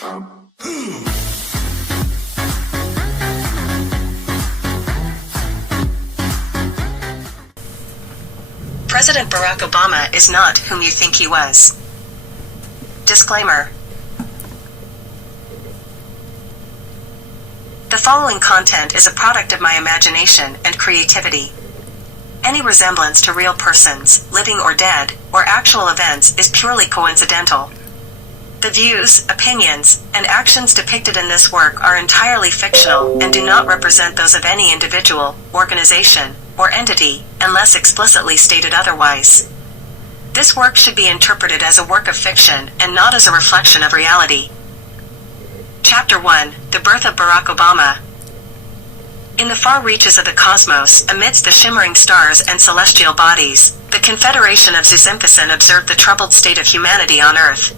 President Barack Obama is not whom you think he was. Disclaimer. The following content is a product of my imagination and creativity. Any resemblance to real persons, living or dead, or actual events is purely coincidental. The views, opinions, and actions depicted in this work are entirely fictional and do not represent those of any individual, organization, or entity, unless explicitly stated otherwise. This work should be interpreted as a work of fiction and not as a reflection of reality. Chapter 1: The Birth of Barack Obama. In the far reaches of the cosmos, amidst the shimmering stars and celestial bodies, the Confederation of Zuzimkasin observed the troubled state of humanity on Earth.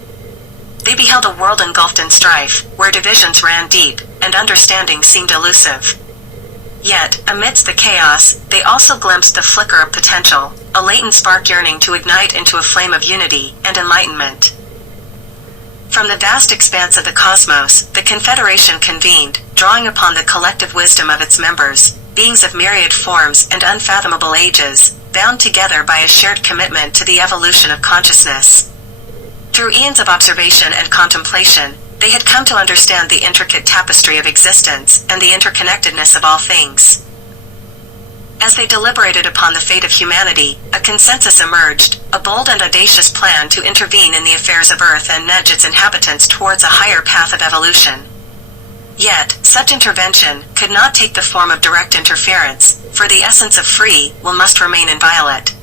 They beheld a world engulfed in strife, where divisions ran deep, and understanding seemed elusive. Yet, amidst the chaos, they also glimpsed the flicker of potential, a latent spark yearning to ignite into a flame of unity and enlightenment. From the vast expanse of the cosmos, the Confederation convened, drawing upon the collective wisdom of its members, beings of myriad forms and unfathomable ages, bound together by a shared commitment to the evolution of consciousness. Through eons of observation and contemplation, they had come to understand the intricate tapestry of existence and the interconnectedness of all things. As they deliberated upon the fate of humanity, a consensus emerged, a bold and audacious plan to intervene in the affairs of Earth and nudge its inhabitants towards a higher path of evolution. Yet, such intervention could not take the form of direct interference, for the essence of free will must remain inviolate.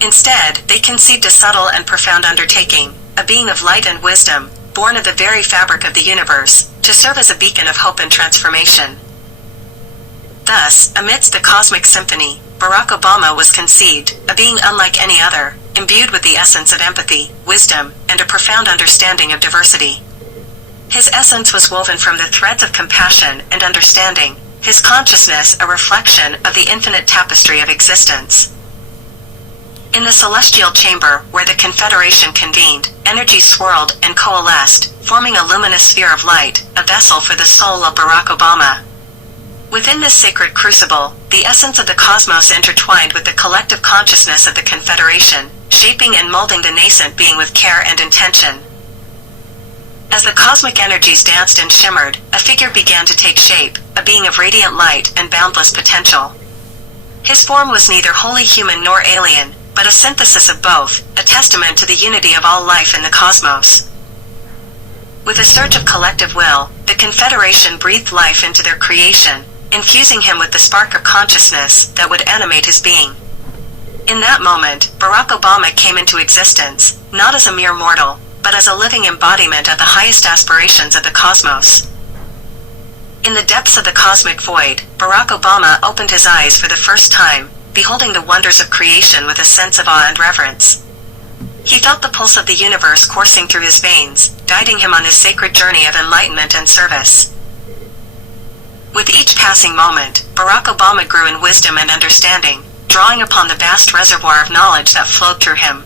Instead, they conceived a subtle and profound undertaking, a being of light and wisdom, born of the very fabric of the universe, to serve as a beacon of hope and transformation. Thus, amidst the cosmic symphony, Barack Obama was conceived, a being unlike any other, imbued with the essence of empathy, wisdom, and a profound understanding of diversity. His essence was woven from the threads of compassion and understanding, his consciousness a reflection of the infinite tapestry of existence. In the celestial chamber where the Confederation convened, energy swirled and coalesced, forming a luminous sphere of light, a vessel for the soul of Barack Obama. Within this sacred crucible, the essence of the cosmos intertwined with the collective consciousness of the Confederation, shaping and molding the nascent being with care and intention. As the cosmic energies danced and shimmered, a figure began to take shape, a being of radiant light and boundless potential. His form was neither wholly human nor alien, but a synthesis of both, a testament to the unity of all life in the cosmos. With a surge of collective will, the Confederation breathed life into their creation, infusing him with the spark of consciousness that would animate his being. In that moment, Barack Obama came into existence, not as a mere mortal, but as a living embodiment of the highest aspirations of the cosmos. In the depths of the cosmic void, Barack Obama opened his eyes for the first time, beholding the wonders of creation with a sense of awe and reverence. He felt the pulse of the universe coursing through his veins, guiding him on his sacred journey of enlightenment and service. With each passing moment, Barack Obama grew in wisdom and understanding, drawing upon the vast reservoir of knowledge that flowed through him.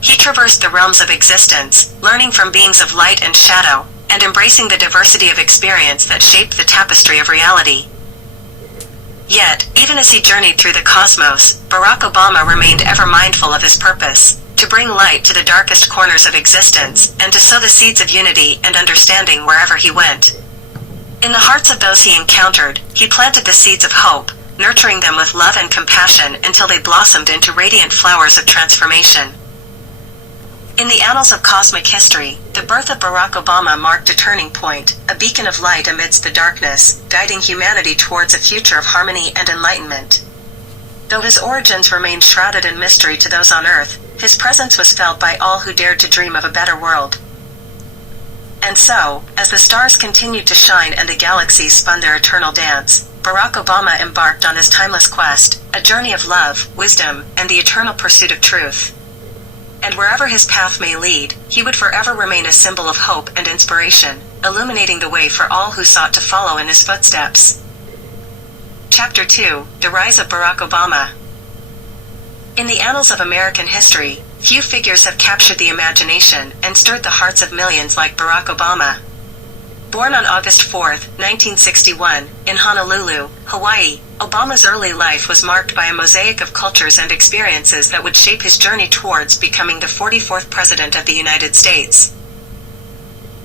He traversed the realms of existence, learning from beings of light and shadow, and embracing the diversity of experience that shaped the tapestry of reality. Yet, even as he journeyed through the cosmos, Barack Obama remained ever mindful of his purpose, to bring light to the darkest corners of existence, and to sow the seeds of unity and understanding wherever he went. In the hearts of those he encountered, he planted the seeds of hope, nurturing them with love and compassion until they blossomed into radiant flowers of transformation. In the annals of cosmic history, the birth of Barack Obama marked a turning point, a beacon of light amidst the darkness, guiding humanity towards a future of harmony and enlightenment. Though his origins remained shrouded in mystery to those on Earth, his presence was felt by all who dared to dream of a better world. And so, as the stars continued to shine and the galaxies spun their eternal dance, Barack Obama embarked on his timeless quest, a journey of love, wisdom, and the eternal pursuit of truth. And wherever his path may lead, he would forever remain a symbol of hope and inspiration, illuminating the way for all who sought to follow in his footsteps. Chapter 2: The Rise of Barack Obama. In the annals of American history, few figures have captured the imagination and stirred the hearts of millions like Barack Obama. Born on August 4, 1961, in Honolulu, Hawaii, Obama's early life was marked by a mosaic of cultures and experiences that would shape his journey towards becoming the 44th President of the United States.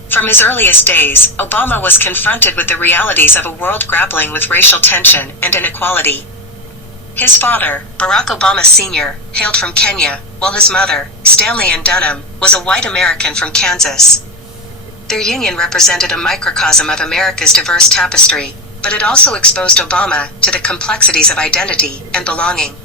From his earliest days, Obama was confronted with the realities of a world grappling with racial tension and inequality. His father, Barack Obama Sr., hailed from Kenya, while his mother, Stanley Ann Dunham, was a white American from Kansas. Their union represented a microcosm of America's diverse tapestry, but it also exposed Obama to the complexities of identity and belonging.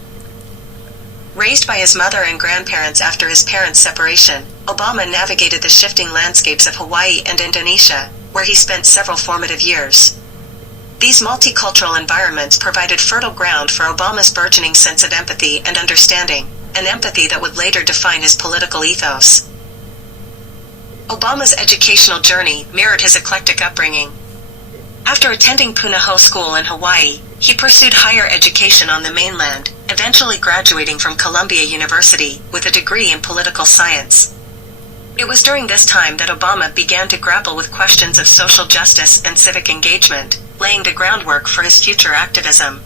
Raised by his mother and grandparents after his parents' separation, Obama navigated the shifting landscapes of Hawaii and Indonesia, where he spent several formative years. These multicultural environments provided fertile ground for Obama's burgeoning sense of empathy and understanding, an empathy that would later define his political ethos. Obama's educational journey mirrored his eclectic upbringing. After attending Punahou School in Hawaii, he pursued higher education on the mainland, eventually graduating from Columbia University with a degree in political science. It was during this time that Obama began to grapple with questions of social justice and civic engagement, laying the groundwork for his future activism.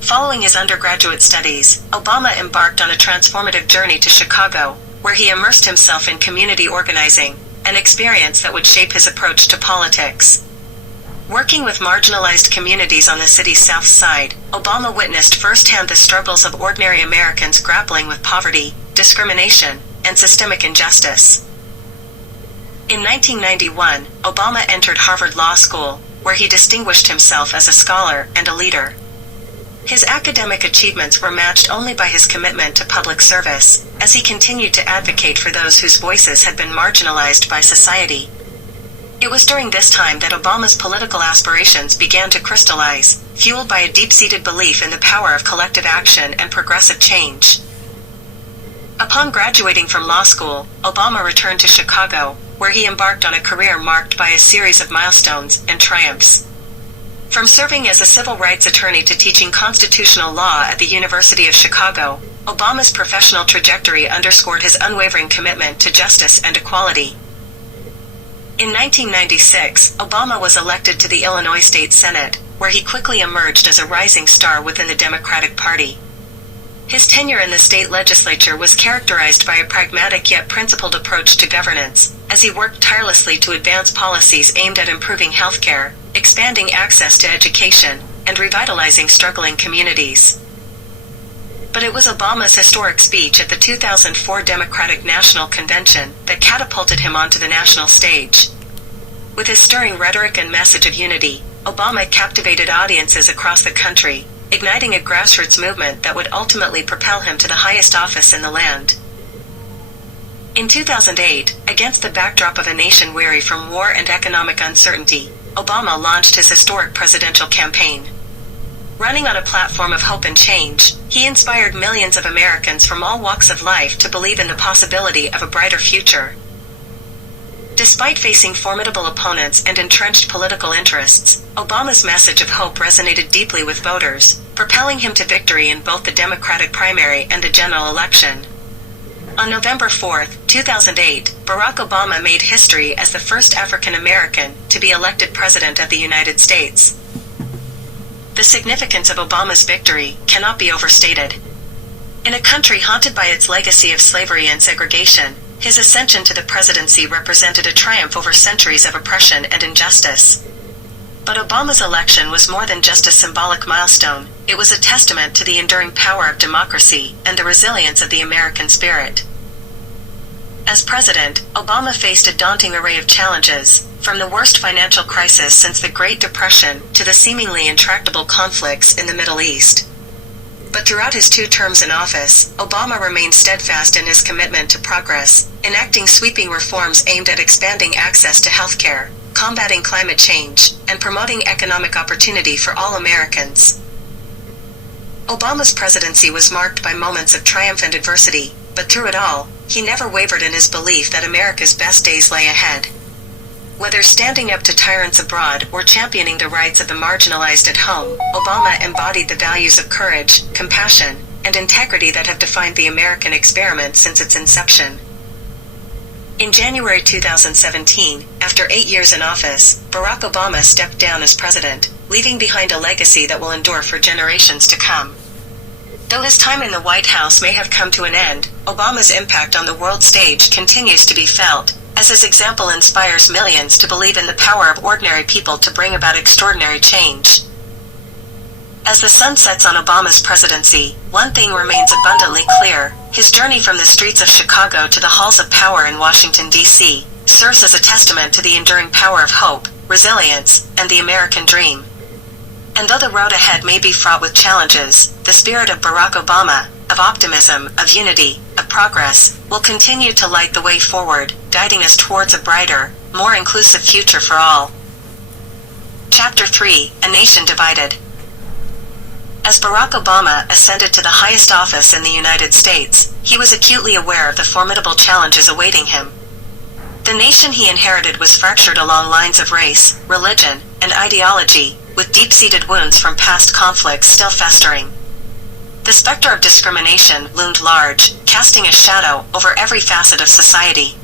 Following his undergraduate studies, Obama embarked on a transformative journey to Chicago, where he immersed himself in community organizing, an experience that would shape his approach to politics. Working with marginalized communities on the city's south side, Obama witnessed firsthand the struggles of ordinary Americans grappling with poverty, discrimination, and systemic injustice. In 1991, Obama entered Harvard Law School, where he distinguished himself as a scholar and a leader. His academic achievements were matched only by his commitment to public service, as he continued to advocate for those whose voices had been marginalized by society. It was during this time that Obama's political aspirations began to crystallize, fueled by a deep-seated belief in the power of collective action and progressive change. Upon graduating from law school, Obama returned to Chicago, where he embarked on a career marked by a series of milestones and triumphs. From serving as a civil rights attorney to teaching constitutional law at the University of Chicago, Obama's professional trajectory underscored his unwavering commitment to justice and equality. In 1996, Obama was elected to the Illinois State Senate, where he quickly emerged as a rising star within the Democratic Party. His tenure in the state legislature was characterized by a pragmatic yet principled approach to governance, as he worked tirelessly to advance policies aimed at improving healthcare, expanding access to education, and revitalizing struggling communities. But it was Obama's historic speech at the 2004 Democratic National Convention that catapulted him onto the national stage. With his stirring rhetoric and message of unity, Obama captivated audiences across the country, igniting a grassroots movement that would ultimately propel him to the highest office in the land. In 2008, against the backdrop of a nation weary from war and economic uncertainty, Obama launched his historic presidential campaign. Running on a platform of hope and change, he inspired millions of Americans from all walks of life to believe in the possibility of a brighter future. Despite facing formidable opponents and entrenched political interests, Obama's message of hope resonated deeply with voters, propelling him to victory in both the Democratic primary and the general election. On November 4, 2008, Barack Obama made history as the first African American to be elected President of the United States. The significance of Obama's victory cannot be overstated. In a country haunted by its legacy of slavery and segregation, his ascension to the presidency represented a triumph over centuries of oppression and injustice. But Obama's election was more than just a symbolic milestone. It was a testament to the enduring power of democracy and the resilience of the American spirit. As president, Obama faced a daunting array of challenges, from the worst financial crisis since the Great Depression to the seemingly intractable conflicts in the Middle East. But throughout his 2 terms in office, Obama remained steadfast in his commitment to progress, enacting sweeping reforms aimed at expanding access to healthcare, combating climate change, and promoting economic opportunity for all Americans. Obama's presidency was marked by moments of triumph and adversity, but through it all, he never wavered in his belief that America's best days lay ahead. Whether standing up to tyrants abroad or championing the rights of the marginalized at home, Obama embodied the values of courage, compassion, and integrity that have defined the American experiment since its inception. In January 2017, after 8 years in office, Barack Obama stepped down as president, leaving behind a legacy that will endure for generations to come. Though his time in the White House may have come to an end, Obama's impact on the world stage continues to be felt, as his example inspires millions to believe in the power of ordinary people to bring about extraordinary change. As the sun sets on Obama's presidency, one thing remains abundantly clear: his journey from the streets of Chicago to the halls of power in Washington, D.C., serves as a testament to the enduring power of hope, resilience, and the American dream. And though the road ahead may be fraught with challenges, the spirit of Barack Obama, of optimism, of unity, of progress, will continue to light the way forward, guiding us towards a brighter, more inclusive future for all. Chapter 3: A Nation Divided. As Barack Obama ascended to the highest office in the United States, he was acutely aware of the formidable challenges awaiting him. The nation he inherited was fractured along lines of race, religion, and ideology, with deep-seated wounds from past conflicts still festering. The specter of discrimination loomed large, casting a shadow over every facet of society.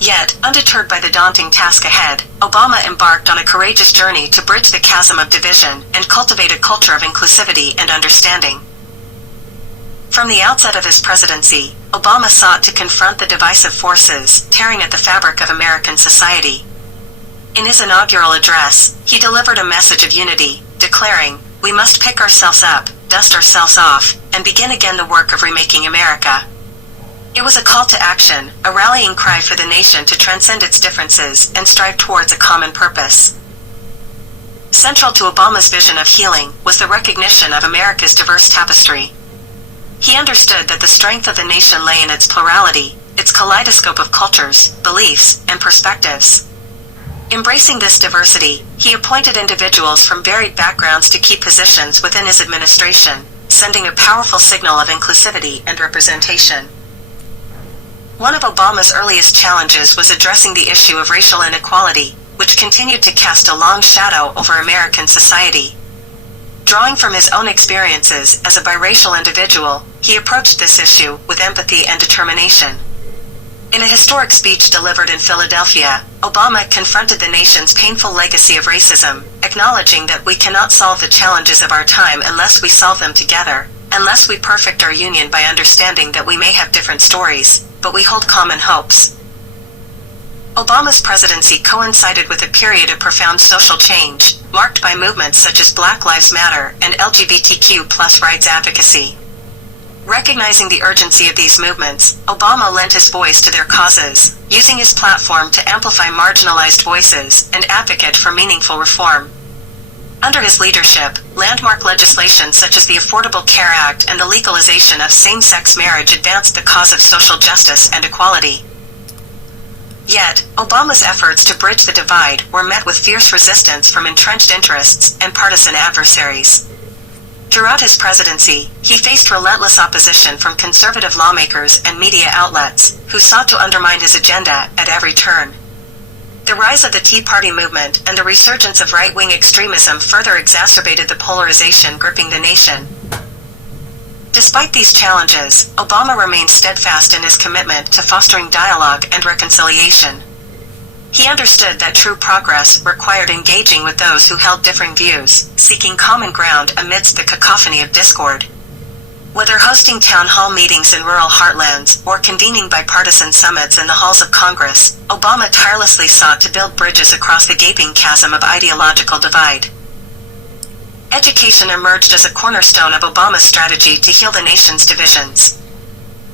Yet, undeterred by the daunting task ahead, Obama embarked on a courageous journey to bridge the chasm of division and cultivate a culture of inclusivity and understanding. From the outset of his presidency, Obama sought to confront the divisive forces tearing at the fabric of American society. In his inaugural address, he delivered a message of unity, declaring, "We must pick ourselves up, dust ourselves off, and begin again the work of remaking America." It was a call to action, a rallying cry for the nation to transcend its differences and strive towards a common purpose. Central to Obama's vision of healing was the recognition of America's diverse tapestry. He understood that the strength of the nation lay in its plurality, its kaleidoscope of cultures, beliefs, and perspectives. Embracing this diversity, he appointed individuals from varied backgrounds to key positions within his administration, sending a powerful signal of inclusivity and representation. One of Obama's earliest challenges was addressing the issue of racial inequality, which continued to cast a long shadow over American society. Drawing from his own experiences as a biracial individual, he approached this issue with empathy and determination. In a historic speech delivered in Philadelphia, Obama confronted the nation's painful legacy of racism, acknowledging that we cannot solve the challenges of our time unless we solve them together, unless we perfect our union by understanding that we may have different stories, but we hold common hopes. Obama's presidency coincided with a period of profound social change, marked by movements such as Black Lives Matter and LGBTQ+ rights advocacy. Recognizing the urgency of these movements, Obama lent his voice to their causes, using his platform to amplify marginalized voices and advocate for meaningful reform. Under his leadership, landmark legislation such as the Affordable Care Act and the legalization of same-sex marriage advanced the cause of social justice and equality. Yet, Obama's efforts to bridge the divide were met with fierce resistance from entrenched interests and partisan adversaries. Throughout his presidency, he faced relentless opposition from conservative lawmakers and media outlets, who sought to undermine his agenda at every turn. The rise of the Tea Party movement and the resurgence of right-wing extremism further exacerbated the polarization gripping the nation. Despite these challenges, Obama remained steadfast in his commitment to fostering dialogue and reconciliation. He understood that true progress required engaging with those who held differing views, seeking common ground amidst the cacophony of discord. Whether hosting town hall meetings in rural heartlands or convening bipartisan summits in the halls of Congress, Obama tirelessly sought to build bridges across the gaping chasm of ideological divide. Education emerged as a cornerstone of Obama's strategy to heal the nation's divisions.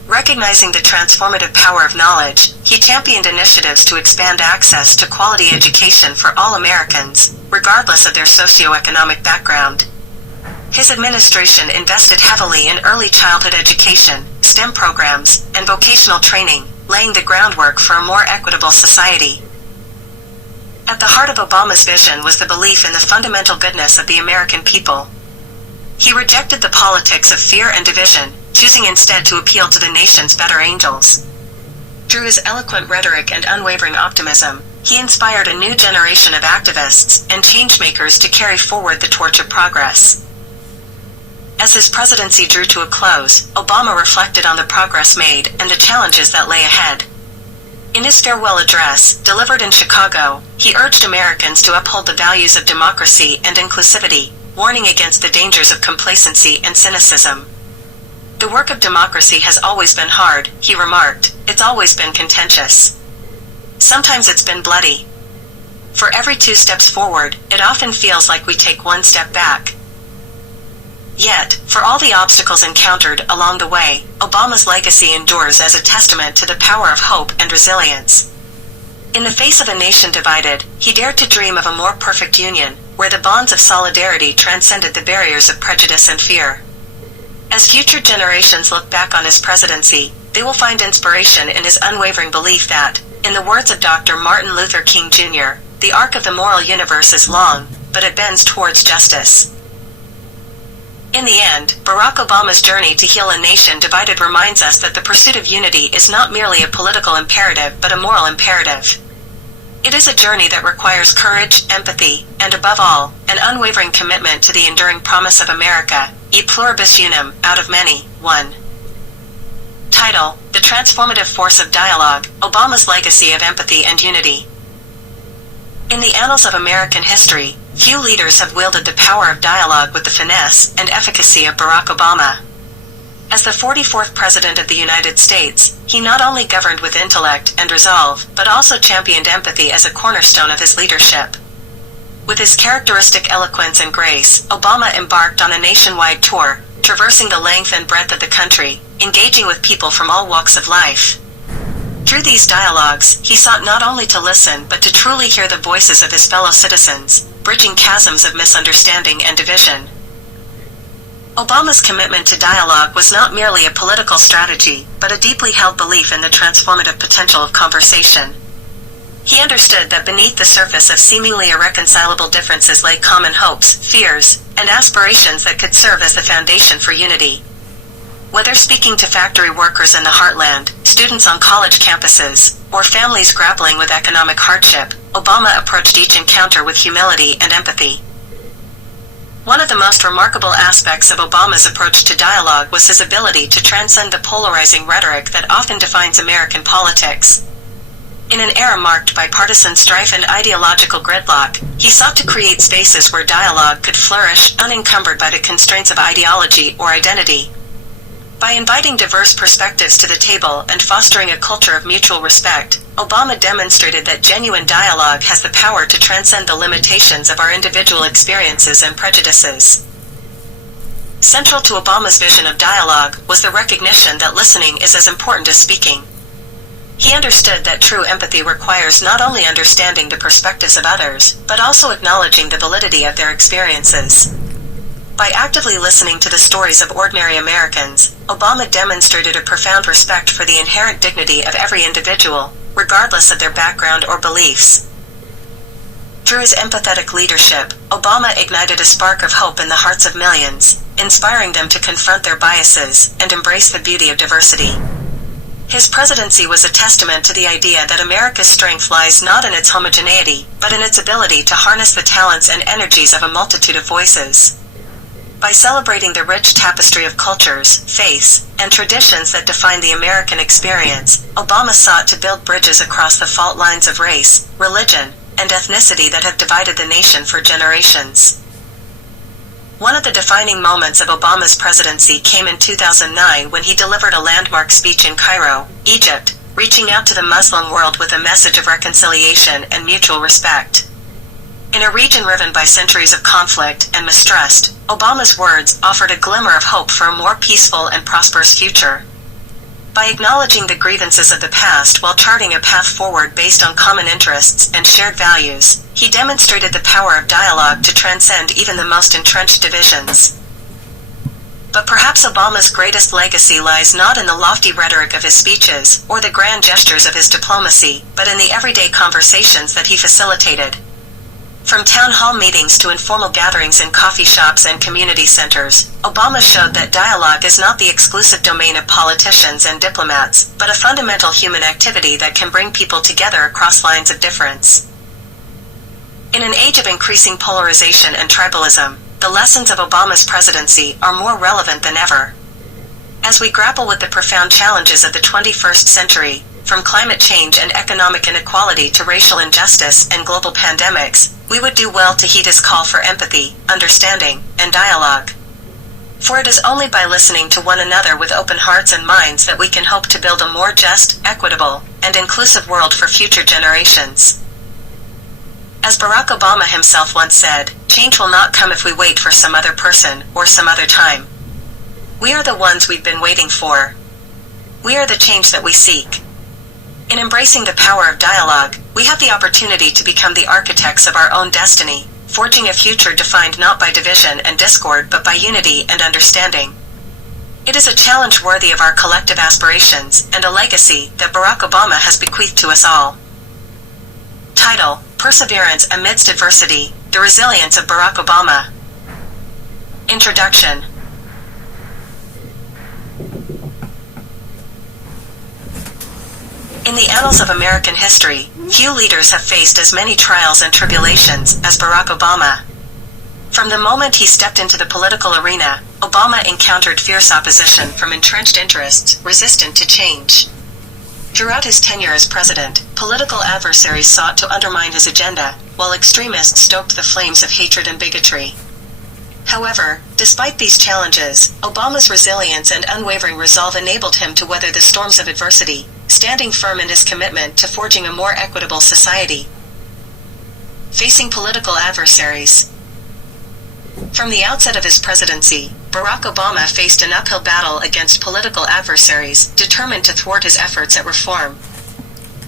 Recognizing the transformative power of knowledge, he championed initiatives to expand access to quality education for all Americans, regardless of their socioeconomic background. His administration invested heavily in early childhood education, STEM programs, and vocational training, laying the groundwork for a more equitable society. At the heart of Obama's vision was the belief in the fundamental goodness of the American people. He rejected the politics of fear and division, choosing instead to appeal to the nation's better angels. Through his eloquent rhetoric and unwavering optimism, he inspired a new generation of activists and changemakers to carry forward the torch of progress. As his presidency drew to a close, Obama reflected on the progress made and the challenges that lay ahead. In his farewell address, delivered in Chicago, he urged Americans to uphold the values of democracy and inclusivity, warning against the dangers of complacency and cynicism. "The work of democracy has always been hard," he remarked. "It's always been contentious. Sometimes it's been bloody. For every 2 steps forward, it often feels like we take 1 step back." Yet, for all the obstacles encountered along the way, Obama's legacy endures as a testament to the power of hope and resilience. In the face of a nation divided, he dared to dream of a more perfect union, where the bonds of solidarity transcended the barriers of prejudice and fear. As future generations look back on his presidency, they will find inspiration in his unwavering belief that, in the words of Dr. Martin Luther King Jr., "The arc of the moral universe is long, but it bends towards justice." In the end, Barack Obama's journey to heal a nation divided reminds us that the pursuit of unity is not merely a political imperative but a moral imperative. It is a journey that requires courage, empathy, and above all, an unwavering commitment to the enduring promise of America, e pluribus unum, out of many, one. Title: The Transformative Force of Dialogue, Obama's Legacy of Empathy and Unity. In the annals of American history, few leaders have wielded the power of dialogue with the finesse and efficacy of Barack Obama. As the 44th President of the United States, he not only governed with intellect and resolve, but also championed empathy as a cornerstone of his leadership. With his characteristic eloquence and grace, Obama embarked on a nationwide tour, traversing the length and breadth of the country, engaging with people from all walks of life. Through these dialogues, he sought not only to listen but to truly hear the voices of his fellow citizens, bridging chasms of misunderstanding and division. Obama's commitment to dialogue was not merely a political strategy, but a deeply held belief in the transformative potential of conversation. He understood that beneath the surface of seemingly irreconcilable differences lay common hopes, fears, and aspirations that could serve as the foundation for unity. Whether speaking to factory workers in the heartland, students on college campuses, or families grappling with economic hardship, Obama approached each encounter with humility and empathy. One of the most remarkable aspects of Obama's approach to dialogue was his ability to transcend the polarizing rhetoric that often defines American politics. In an era marked by partisan strife and ideological gridlock, he sought to create spaces where dialogue could flourish, unencumbered by the constraints of ideology or identity. By inviting diverse perspectives to the table and fostering a culture of mutual respect, Obama demonstrated that genuine dialogue has the power to transcend the limitations of our individual experiences and prejudices. Central to Obama's vision of dialogue was the recognition that listening is as important as speaking. He understood that true empathy requires not only understanding the perspectives of others, but also acknowledging the validity of their experiences. By actively listening to the stories of ordinary Americans, Obama demonstrated a profound respect for the inherent dignity of every individual, regardless of their background or beliefs. Through his empathetic leadership, Obama ignited a spark of hope in the hearts of millions, inspiring them to confront their biases and embrace the beauty of diversity. His presidency was a testament to the idea that America's strength lies not in its homogeneity, but in its ability to harness the talents and energies of a multitude of voices. By celebrating the rich tapestry of cultures, faiths, and traditions that define the American experience, Obama sought to build bridges across the fault lines of race, religion, and ethnicity that have divided the nation for generations. One of the defining moments of Obama's presidency came in 2009 when he delivered a landmark speech in Cairo, Egypt, reaching out to the Muslim world with a message of reconciliation and mutual respect. In a region riven by centuries of conflict and mistrust, Obama's words offered a glimmer of hope for a more peaceful and prosperous future. By acknowledging the grievances of the past while charting a path forward based on common interests and shared values, he demonstrated the power of dialogue to transcend even the most entrenched divisions. But perhaps Obama's greatest legacy lies not in the lofty rhetoric of his speeches or the grand gestures of his diplomacy, but in the everyday conversations that he facilitated. From town hall meetings to informal gatherings in coffee shops and community centers, Obama showed that dialogue is not the exclusive domain of politicians and diplomats, but a fundamental human activity that can bring people together across lines of difference. In an age of increasing polarization and tribalism, the lessons of Obama's presidency are more relevant than ever. As we grapple with the profound challenges of the 21st century, from climate change and economic inequality to racial injustice and global pandemics, we would do well to heed his call for empathy, understanding, and dialogue. For it is only by listening to one another with open hearts and minds that we can hope to build a more just, equitable, and inclusive world for future generations. As Barack Obama himself once said, change will not come if we wait for some other person or some other time. We are the ones we've been waiting for. We are the change that we seek. In embracing the power of dialogue, we have the opportunity to become the architects of our own destiny, forging a future defined not by division and discord but by unity and understanding. It is a challenge worthy of our collective aspirations and a legacy that Barack Obama has bequeathed to us all. Title: Perseverance Amidst Adversity, The Resilience of Barack Obama. Introduction. In the annals of American history, few leaders have faced as many trials and tribulations as Barack Obama. From the moment he stepped into the political arena, Obama encountered fierce opposition from entrenched interests resistant to change. Throughout his tenure as president, political adversaries sought to undermine his agenda, while extremists stoked the flames of hatred and bigotry. However, despite these challenges, Obama's resilience and unwavering resolve enabled him to weather the storms of adversity, standing firm in his commitment to forging a more equitable society. Facing political adversaries. From the outset of his presidency, Barack Obama faced an uphill battle against political adversaries, determined to thwart his efforts at reform.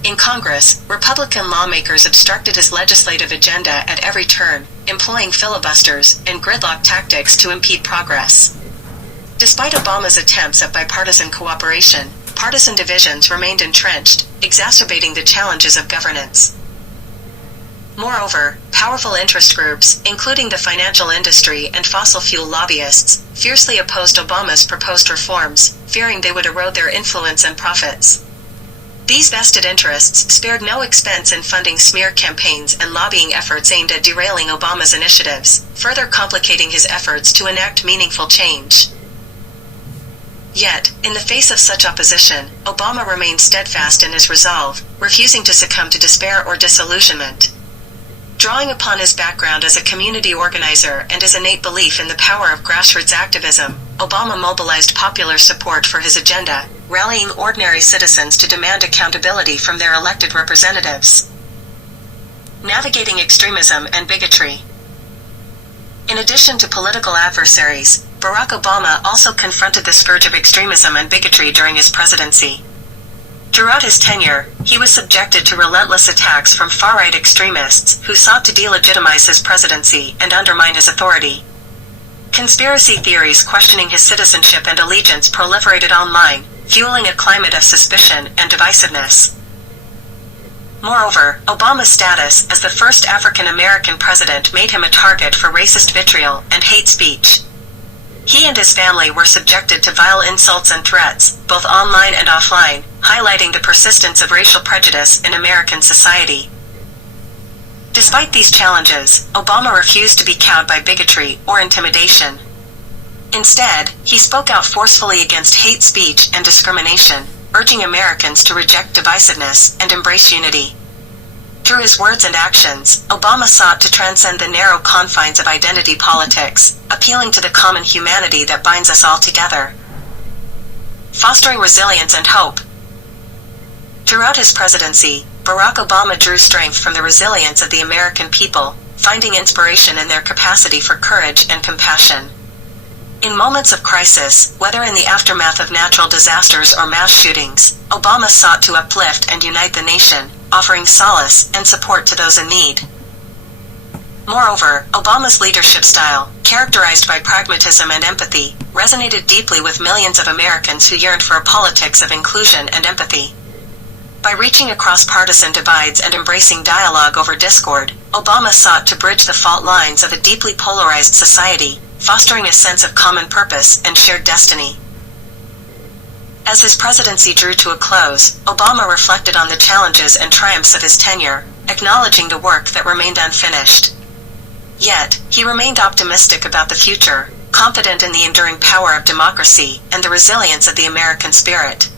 In Congress, Republican lawmakers obstructed his legislative agenda at every turn, employing filibusters and gridlock tactics to impede progress. Despite Obama's attempts at bipartisan cooperation, partisan divisions remained entrenched, exacerbating the challenges of governance. Moreover, powerful interest groups, including the financial industry and fossil fuel lobbyists, fiercely opposed Obama's proposed reforms, fearing they would erode their influence and profits. These vested interests spared no expense in funding smear campaigns and lobbying efforts aimed at derailing Obama's initiatives, further complicating his efforts to enact meaningful change. Yet, in the face of such opposition, Obama remained steadfast in his resolve, refusing to succumb to despair or disillusionment. Drawing upon his background as a community organizer and his innate belief in the power of grassroots activism, Obama mobilized popular support for his agenda, rallying ordinary citizens to demand accountability from their elected representatives. Navigating extremism and bigotry. In addition to political adversaries, Barack Obama also confronted the scourge of extremism and bigotry during his presidency. Throughout his tenure, he was subjected to relentless attacks from far-right extremists who sought to delegitimize his presidency and undermine his authority. Conspiracy theories questioning his citizenship and allegiance proliferated online, fueling a climate of suspicion and divisiveness. Moreover, Obama's status as the first African-American president made him a target for racist vitriol and hate speech. He and his family were subjected to vile insults and threats, both online and offline, highlighting the persistence of racial prejudice in American society. Despite these challenges, Obama refused to be cowed by bigotry or intimidation. Instead, he spoke out forcefully against hate speech and discrimination, urging Americans to reject divisiveness and embrace unity. Through his words and actions, Obama sought to transcend the narrow confines of identity politics, appealing to the common humanity that binds us all together. Fostering resilience and hope. Throughout his presidency, Barack Obama drew strength from the resilience of the American people, finding inspiration in their capacity for courage and compassion. In moments of crisis, whether in the aftermath of natural disasters or mass shootings, Obama sought to uplift and unite the nation, offering solace and support to those in need. Moreover, Obama's leadership style, characterized by pragmatism and empathy, resonated deeply with millions of Americans who yearned for a politics of inclusion and empathy. By reaching across partisan divides and embracing dialogue over discord, Obama sought to bridge the fault lines of a deeply polarized society, fostering a sense of common purpose and shared destiny. As his presidency drew to a close, Obama reflected on the challenges and triumphs of his tenure, acknowledging the work that remained unfinished. Yet, he remained optimistic about the future, confident in the enduring power of democracy and the resilience of the American spirit.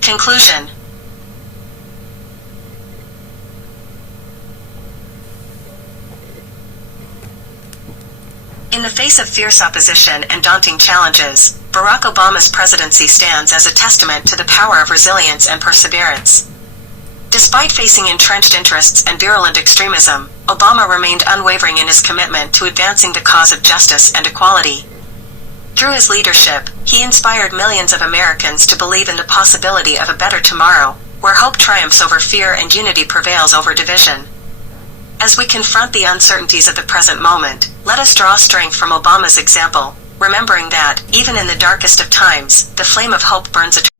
Conclusion. In the face of fierce opposition and daunting challenges, Barack Obama's presidency stands as a testament to the power of resilience and perseverance. Despite facing entrenched interests and virulent extremism, Obama remained unwavering in his commitment to advancing the cause of justice and equality. Through his leadership, he inspired millions of Americans to believe in the possibility of a better tomorrow, where hope triumphs over fear and unity prevails over division. As we confront the uncertainties of the present moment, let us draw strength from Obama's example, remembering that, even in the darkest of times, the flame of hope burns eternally.